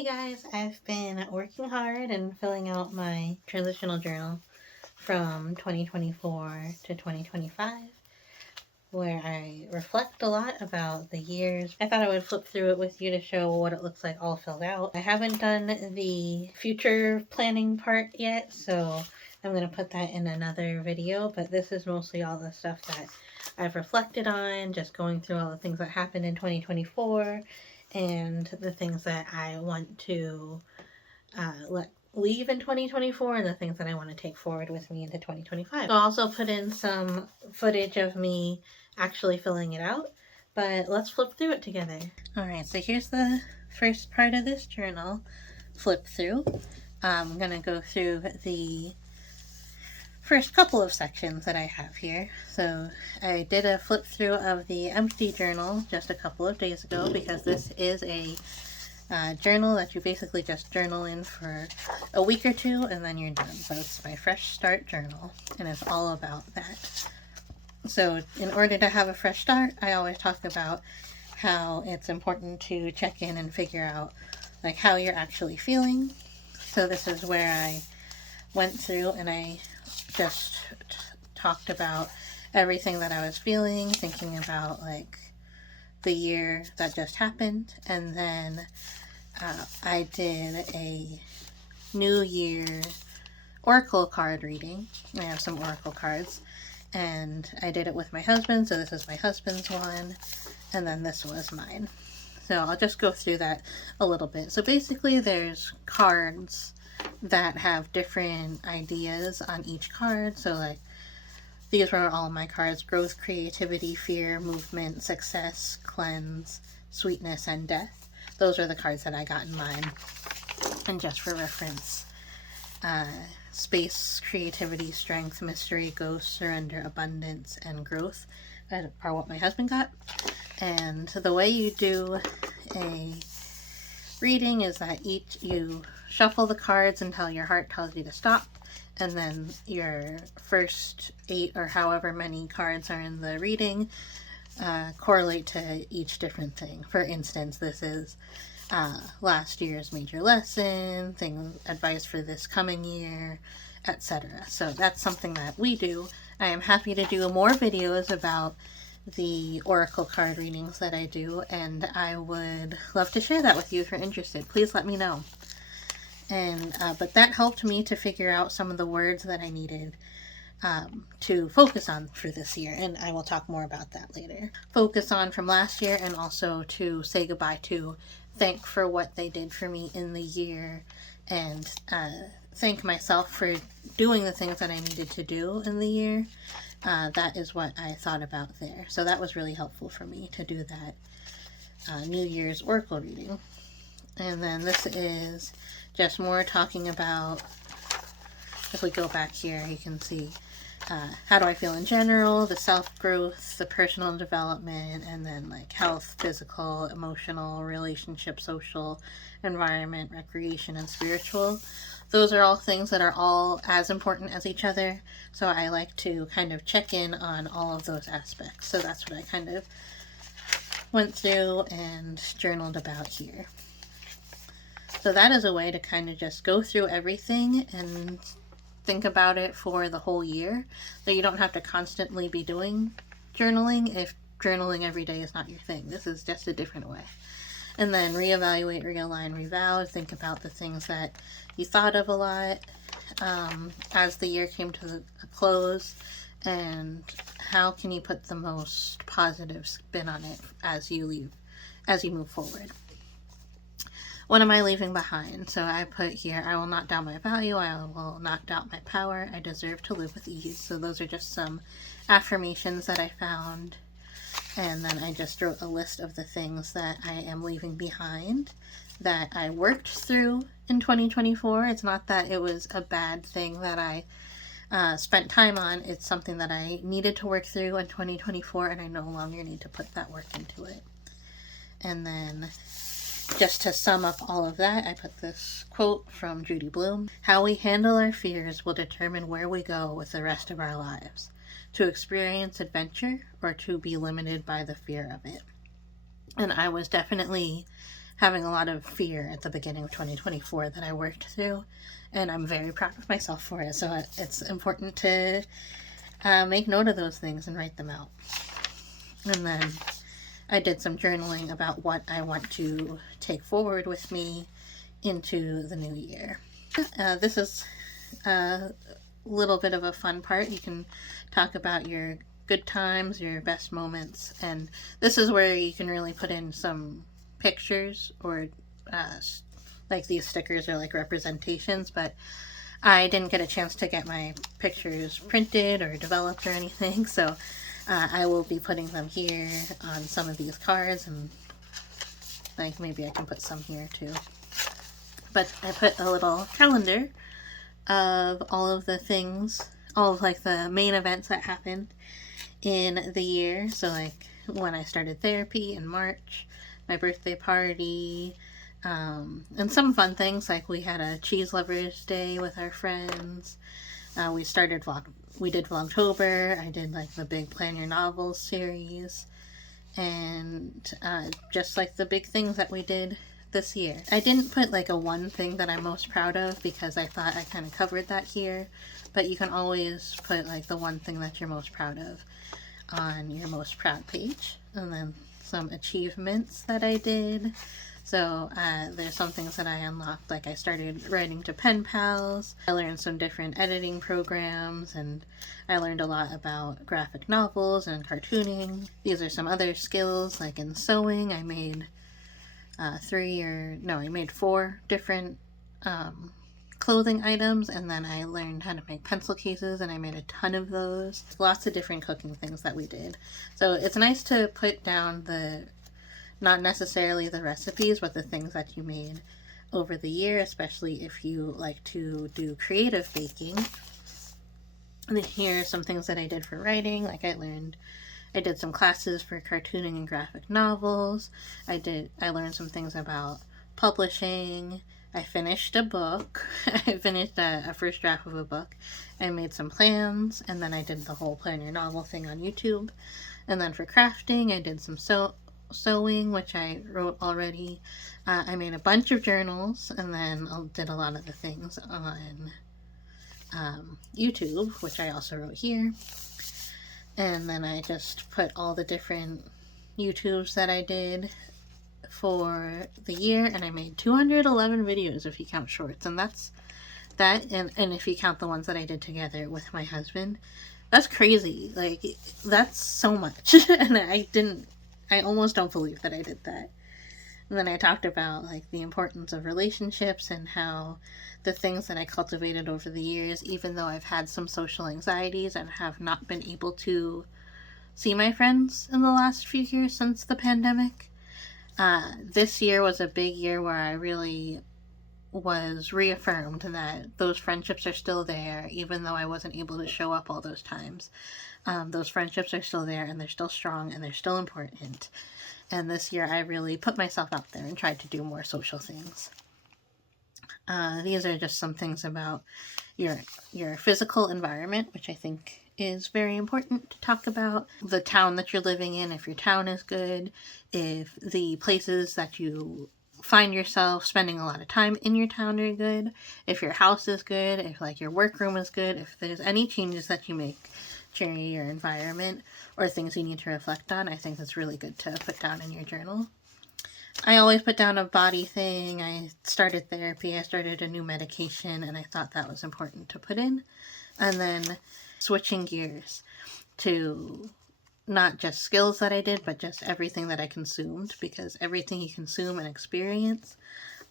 Hey guys, I've been working hard and filling out my transitional journal from 2024 to 2025, where I reflect a lot about the years. I thought I would flip through it with you to show what it looks like all filled out. I haven't done the future planning part yet, so I'm going to put that in another video, but this is mostly all the stuff that I've reflected on, just going through all the things that happened in 2024 and the things that I want to let leave in 2024 and the things that I want to take forward with me into 2025. So I'll also put in some footage of me actually filling it out, but let's flip through it together. Alright, so here's the first part of this journal flip through. I'm going to go through the first couple of sections that I have here. So I did a flip through of the empty journal just a couple of days ago because this is a journal that you basically just journal in for a week or two and then you're done. So it's my fresh start journal and it's all about that. So in order to have a fresh start, I always talk about how it's important to check in and figure out like how you're actually feeling. So this is where I went through and I just talked about everything that I was feeling, thinking about like the year that just happened, and then I did a New Year Oracle card reading. I have some Oracle cards, and I did it with my husband, so this is my husband's one, and then this was mine. So I'll just go through that a little bit. So basically there's cards that have different ideas on each card. So like these were all my cards: growth, creativity, fear, movement, success, cleanse, sweetness, and death. Those are the cards that I got in mine. And just for reference, space, creativity, strength, mystery, ghost, surrender, abundance, and growth are what my husband got. And the way you do a reading is that you shuffle the cards until your heart tells you to stop, and then your first 8 or however many cards are in the reading correlate to each different thing. For instance, this is last year's major lesson, advice for this coming year, etc. So that's something that we do. I am happy to do more videos about the oracle card readings that I do, and I would love to share that with you if you're interested. Please let me know. And but that helped me to figure out some of the words that I needed to focus on for this year, and I will talk more about that later. Focus on from last year, and also to say goodbye to, thank for what they did for me in the year, and thank myself for doing the things that I needed to do in the year. That is what I thought about there. So that was really helpful for me to do that New Year's Oracle reading. And then this is just more talking about, if we go back here, you can see how do I feel in general, the self-growth, the personal development, and then like health, physical, emotional, relationship, social, environment, recreation, and spiritual. Those are all things that are all as important as each other, so I like to kind of check in on all of those aspects. So that's what I kind of went through and journaled about here. So that is a way to kind of just go through everything and think about it for the whole year. So you don't have to constantly be doing journaling if journaling every day is not your thing. This is just a different way. And then reevaluate, realign, revow. Think about the things that you thought of a lot as the year came to a close, and how can you put the most positive spin on it as you move forward. What am I leaving behind? So I put here, I will not doubt my value, I will not doubt my power, I deserve to live with ease. So those are just some affirmations that I found. And then I just wrote a list of the things that I am leaving behind that I worked through in 2024. It's not that it was a bad thing that I spent time on. It's something that I needed to work through in 2024, and I no longer need to put that work into it. And then just to sum up all of that, I put this quote from Judy Blume: "How we handle our fears will determine where we go with the rest of our lives. To experience adventure or to be limited by the fear of it." And I was definitely having a lot of fear at the beginning of 2024 that I worked through, and I'm very proud of myself for it. So it's important to make note of those things and write them out. And then I did some journaling about what I want to take forward with me into the new year. This is a little bit of a fun part. You can talk about your good times, your best moments, and this is where you can really put in some pictures or like these stickers are like representations, but I didn't get a chance to get my pictures printed or developed or anything, so I will be putting them here on some of these cards, and like maybe I can put some here too. But I put a little calendar of all of the things, all of like the main events that happened in the year. So like when I started therapy in March, my birthday party, and some fun things like we had a cheese lovers day with our friends. We did Vlogtober. I did like the big Plan Your Novels series, and just like the big things that we did this year. I didn't put like a one thing that I'm most proud of because I thought I kind of covered that here, but you can always put like the one thing that you're most proud of on your most proud page. And then some achievements that I did. So there's some things that I unlocked, like I started writing to pen pals, I learned some different editing programs, and I learned a lot about graphic novels and cartooning. These are some other skills, like in sewing I made I made 4 different clothing items, and then I learned how to make pencil cases, and I made a ton of those. Lots of different cooking things that we did. So it's nice to put down not necessarily the recipes, but the things that you made over the year, especially if you like to do creative baking. And here are some things that I did for writing. Like I did some classes for cartooning and graphic novels. I learned some things about publishing. I finished a book. I finished a first draft of a book. I made some plans, and then I did the whole Plan Your Novel thing on YouTube. And then for crafting, I did some sewing, which I wrote already. I made a bunch of journals, and then I did a lot of the things on YouTube, which I also wrote here. And then I just put all the different YouTubes that I did for the year, and I made 211 videos if you count shorts, and and if you count the ones that I did together with my husband, that's crazy. Like, that's so much. And I almost don't believe that I did that. And then I talked about like the importance of relationships and how the things that I cultivated over the years, even though I've had some social anxieties and have not been able to see my friends in the last few years since the pandemic, this year was a big year where I really was reaffirmed that those friendships are still there, even though I wasn't able to show up all those times. Those friendships are still there, and they're still strong, and they're still important. And this year I really put myself out there and tried to do more social things. These are just some things about your physical environment, which I think is very important to talk about. The town that you're living in, if your town is good, if the places that you find yourself spending a lot of time in your town are good, if your house is good, if like your workroom is good, if there's any changes that you make to your environment or things you need to reflect on, I think that's really good to put down in your journal. I always put down a body thing. I started therapy, I started a new medication, and I thought that was important to put in. And then switching gears to not just skills that I did, but just everything that I consumed, because everything you consume and experience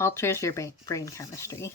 alters your brain chemistry.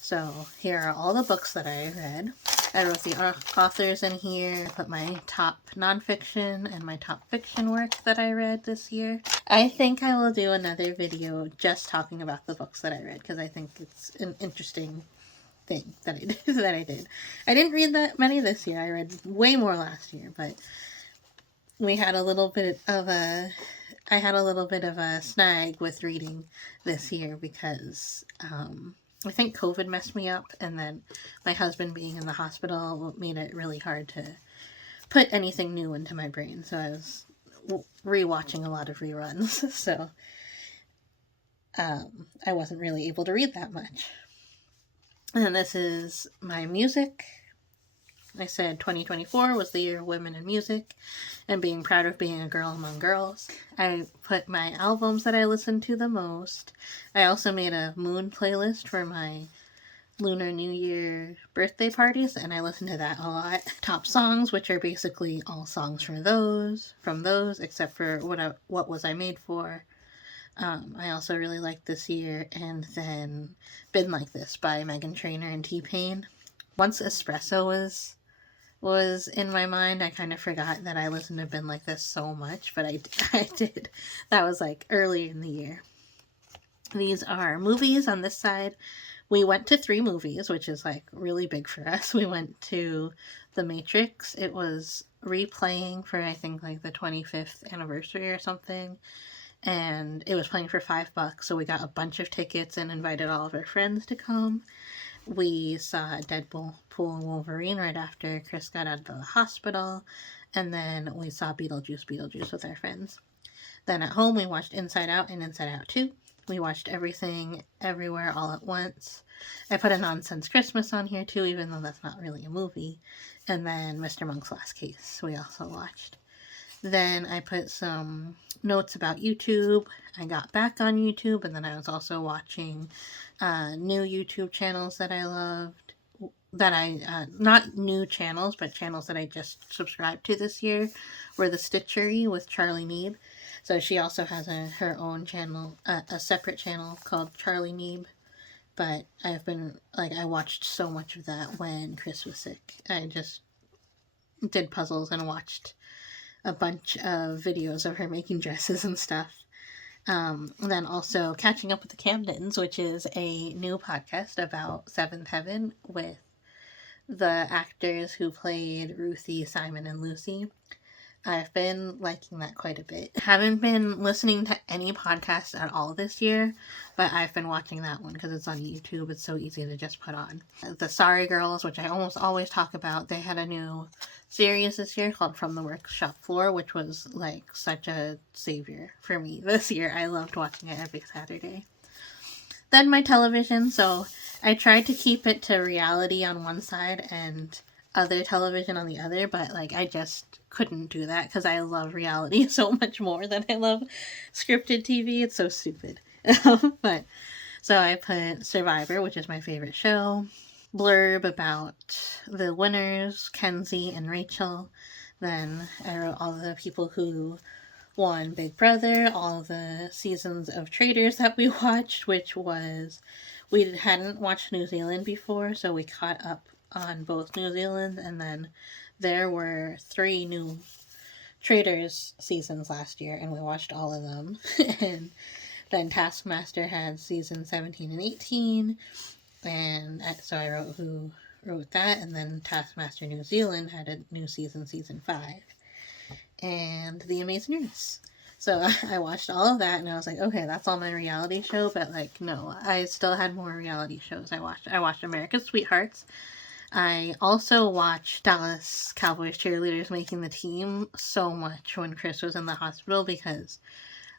So here are all the books that I read. I wrote the authors in here. I put my top nonfiction and my top fiction work that I read this year. I think I will do another video just talking about the books that I read, because I think it's an interesting thing that I did. I didn't read that many this year. I read way more last year, but I had a little bit of a snag with reading this year because I think COVID messed me up, and then my husband being in the hospital made it really hard to put anything new into my brain. So I was rewatching a lot of reruns. So I wasn't really able to read that much. And this is my music. I said 2024 was the year of women in music and being proud of being a girl among girls. I put my albums that I listened to the most. I also made a moon playlist for my Lunar New Year birthday parties, and I listened to that a lot. Top songs, which are basically all songs from those, except for what was I made for. I also really liked This Year, and then Been Like This by Meghan Trainor and T-Pain. Once Espresso was in my mind, I kind of forgot that I listened to Been Like This so much, but I did. That was like early in the year. These are movies on this side. We went to 3 movies, which is like really big for us. We went to The Matrix. It was replaying for I think like the 25th anniversary or something. And it was playing for $5, so we got a bunch of tickets and invited all of our friends to come. We saw Deadpool and Wolverine right after Chris got out of the hospital, and then we saw Beetlejuice with our friends. Then at home we watched Inside Out and Inside Out 2. We watched Everything Everywhere All at Once. I put a Nonsense Christmas on here too, even though that's not really a movie. And then Mr. Monk's Last Case we also watched. Then I put some notes about YouTube. I got back on YouTube, and then I was also watching new YouTube channels that I loved. Not new channels, but channels that I just subscribed to this year, were the Stitchery with Charlie Neeb. So she also has her own channel, a separate channel called Charlie Neeb. But I watched so much of that when Chris was sick. I just did puzzles and watched a bunch of videos of her making dresses and stuff. Then also Catching Up with the Camdens, which is a new podcast about Seventh Heaven with the actors who played Ruthie, Simon, and Lucy. I've been liking that quite a bit. Haven't been listening to any podcasts at all this year, but I've been watching that one because it's on YouTube. It's so easy to just put on. The Sorry Girls, which I almost always talk about, they had a new series this year called From the Workshop Floor, which was like such a savior for me this year. I loved watching it every Saturday. Then my television, so I tried to keep it to reality on one side and other television on the other, but like I just couldn't do that because I love reality so much more than I love scripted TV. It's so stupid. But so I put Survivor, which is my favorite show, blurb about the winners, Kenzie and Rachel. Then I wrote all the people who won Big Brother, all the seasons of Traitors that we watched, which was, we hadn't watched New Zealand before, so we caught up on both New Zealand, and then there were 3 new Traitors seasons last year, and we watched all of them. And then Taskmaster had season 17 and 18, and so I wrote who wrote that, and then Taskmaster New Zealand had a new season 5, and The Amazing Race. So I watched all of that, and I was like, okay, that's all my reality show, but like, no, I still had more reality shows I watched. I watched America's Sweethearts. I also watched Dallas Cowboys cheerleaders making the team so much when Chris was in the hospital because,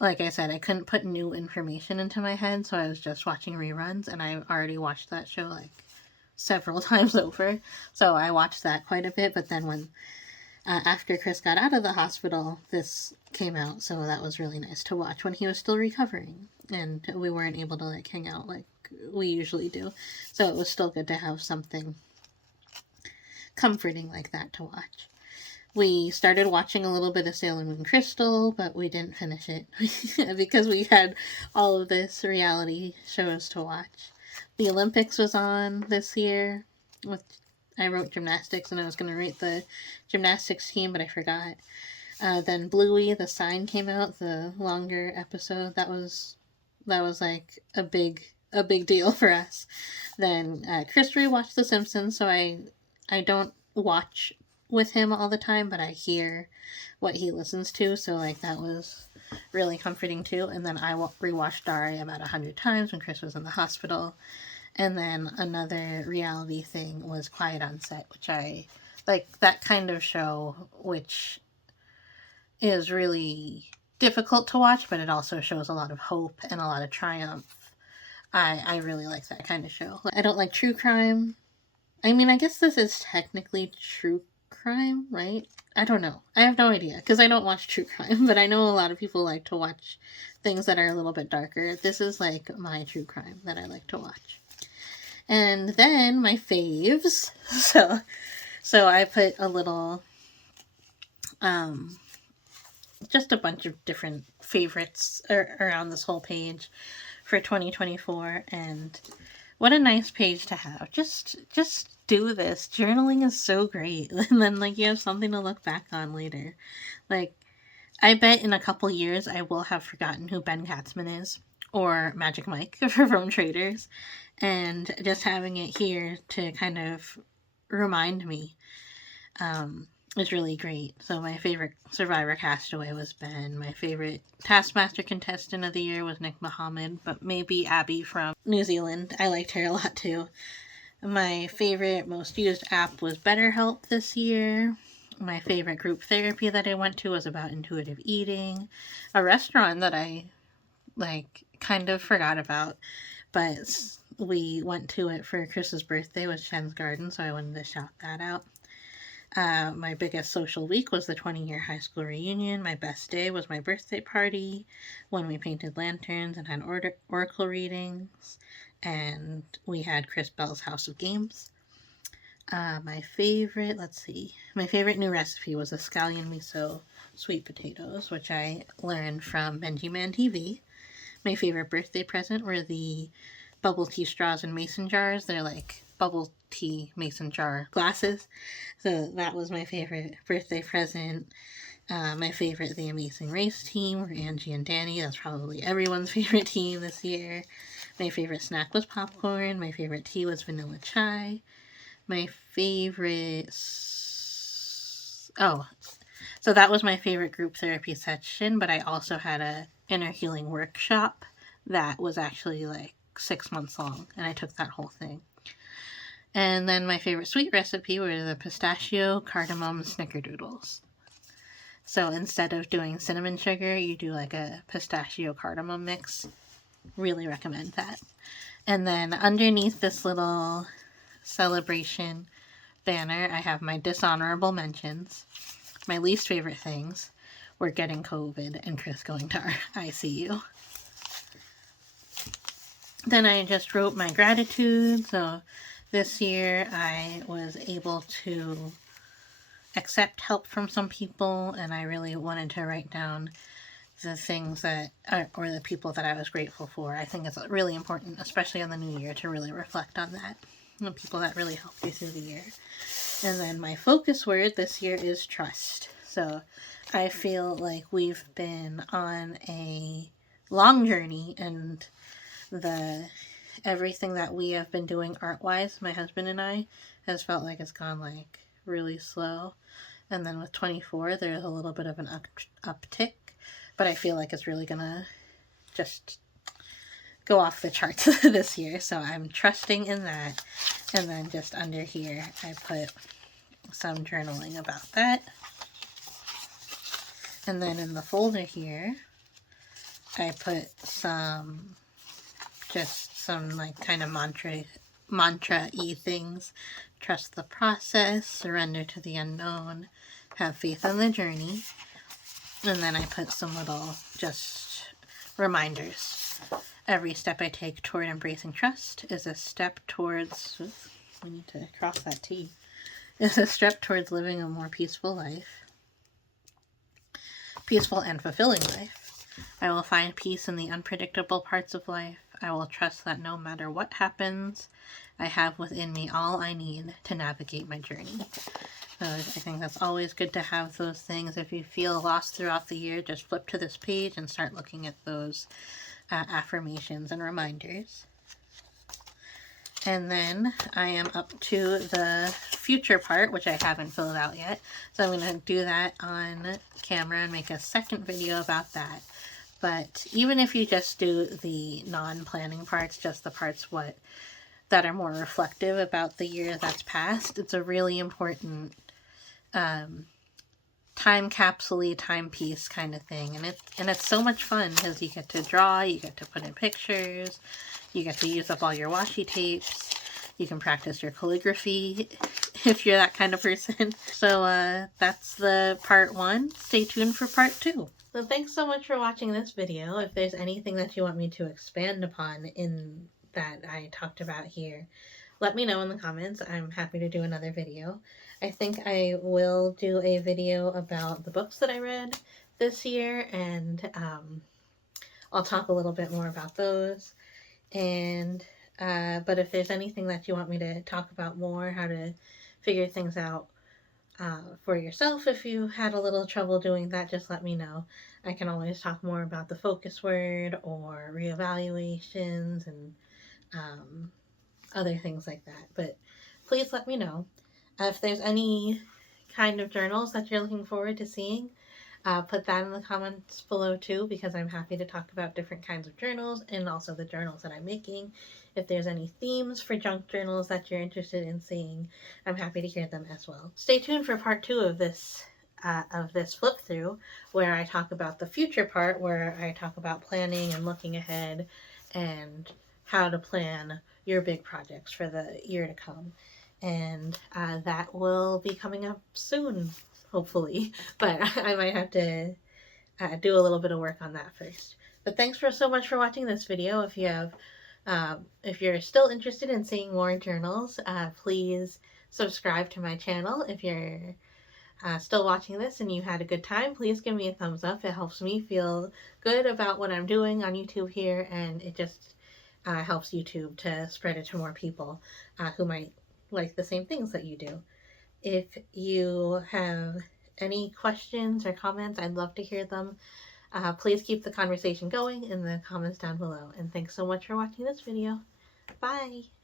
like I said, I couldn't put new information into my head, so I was just watching reruns, and I already watched that show like several times over. So I watched that quite a bit, but then when after Chris got out of the hospital, this came out, so that was really nice to watch when he was still recovering, and we weren't able to like hang out like we usually do. So it was still good to have something comforting like that to watch. We started watching a little bit of Sailor Moon Crystal, but we didn't finish it because we had all of this reality shows to watch. The Olympics was on this year. I wrote gymnastics, and I was going to rate the gymnastics team, but I forgot. Then Bluey, The Sign came out, the longer episode. That was like a big deal for us. Then Chris rewatched The Simpsons, so I don't watch with him all the time, but I hear what he listens to, so like that was really comforting too. And then I rewatched Dari about 100 times when Chris was in the hospital. And then another reality thing was Quiet on Set, which I like, that kind of show, which is really difficult to watch, but it also shows a lot of hope and a lot of triumph. I really like that kind of show. I don't like true crime. I mean, I guess this is technically true crime, right? I don't know. I have no idea because I don't watch true crime, but I know a lot of people like to watch things that are a little bit darker. This is like my true crime that I like to watch. And then my faves. So I put a little just a bunch of different favorites around this whole page for 2024, and what a nice page to have. Just do this. Journaling is so great. And then like you have something to look back on later. Like I bet in a couple years I will have forgotten who Ben Katzman is or Magic Mike from Traders, and just having it here to kind of remind me is really great. So my favorite Survivor castaway was Ben. My favorite Taskmaster contestant of the year was Nick Mohammed, but maybe Abby from New Zealand. I liked her a lot too. My favorite most used app was BetterHelp this year. My favorite group therapy that I went to was about intuitive eating. A restaurant that I like kind of forgot about, but we went to it for Chris's birthday was Shen's Garden, so I wanted to shout that out. My biggest social week was the 20-year high school reunion. My best day was my birthday party when we painted lanterns and had oracle readings. And we had Chris Bell's House of Games. My favorite new recipe was the scallion miso sweet potatoes, which I learned from Benji Man TV. My favorite birthday present were the bubble tea straws in mason jars. They're like bubble tea mason jar glasses. So that was my favorite birthday present. My favorite The Amazing Race team were Angie and Danny. That's probably everyone's favorite team this year. My favorite snack was popcorn. My favorite tea was vanilla chai. My favorite... Oh, so that was my favorite group therapy session, but I also had a inner healing workshop that was actually like 6 months long, and I took that whole thing. And then my favorite sweet recipe were the pistachio cardamom snickerdoodles. So instead of doing cinnamon sugar, you do like a pistachio cardamom mix. Really recommend that. And then underneath this little celebration banner, I have my dishonorable mentions. My least favorite things were getting COVID and Chris going to our ICU. Then I just wrote my gratitude. So this year I was able to accept help from some people, and I really wanted to write down the things that, or the people that I was grateful for. I think it's really important, especially on the new year, to really reflect on that. The people that really helped you through the year. And then my focus word this year is trust. So I feel like we've been on a long journey, and everything that we have been doing art-wise, my husband and I, has felt like it's gone like really slow. And then with 24, there's a little bit of an uptick, but I feel like it's really gonna just go off the charts this year. So I'm trusting in that. And then just under here, I put some journaling about that. And then in the folder here, I put some like kind of mantra-y things. Trust the process, surrender to the unknown, have faith in the journey. And then I put some little just reminders. Every step I take toward embracing trust is a step towards, we need to cross that T, is a step towards living a more peaceful life. Peaceful and fulfilling life. I will find peace in the unpredictable parts of life. I will trust that no matter what happens, I have within me all I need to navigate my journey. So I think that's always good to have those things. If you feel lost throughout the year, just flip to this page and start looking at those affirmations and reminders. And then I am up to the future part, which I haven't filled out yet. So I'm going to do that on camera and make a second video about that. But even if you just do the non-planning parts, just the parts that are more reflective about the year that's passed, it's a really important time capsule-y timepiece kind of thing, and it's so much fun because you get to draw, you get to put in pictures, you get to use up all your washi tapes, you can practice your calligraphy if you're that kind of person. So that's the part 1. Stay tuned for part 2. So thanks so much for watching this video. If there's anything that you want me to expand upon in that I talked about here, let me know in the comments. I'm happy to do another video. I think I will do a video about the books that I read this year, and I'll talk a little bit more about those. And but if there's anything that you want me to talk about more, how to figure things out for yourself, if you had a little trouble doing that, just let me know. I can always talk more about the focus word or reevaluations and other things like that. But please let me know. If there's any kind of journals that you're looking forward to seeing, put that in the comments below too, because I'm happy to talk about different kinds of journals and also the journals that I'm making. If there's any themes for junk journals that you're interested in seeing, I'm happy to hear them as well. Stay tuned for part 2 of this flip through, where I talk about the future part, where I talk about planning and looking ahead and how to plan your big projects for the year to come. And that will be coming up soon, hopefully, but I might have to do a little bit of work on that first. But thanks so much for watching this video. If you have, if you're still interested in seeing more journals, please subscribe to my channel. If you're still watching this and you had a good time, please give me a thumbs up. It helps me feel good about what I'm doing on YouTube here, and it just helps YouTube to spread it to more people who might like the same things that you do. If you have any questions or comments, I'd love to hear them. Please keep the conversation going in the comments down below. And thanks so much for watching this video. Bye!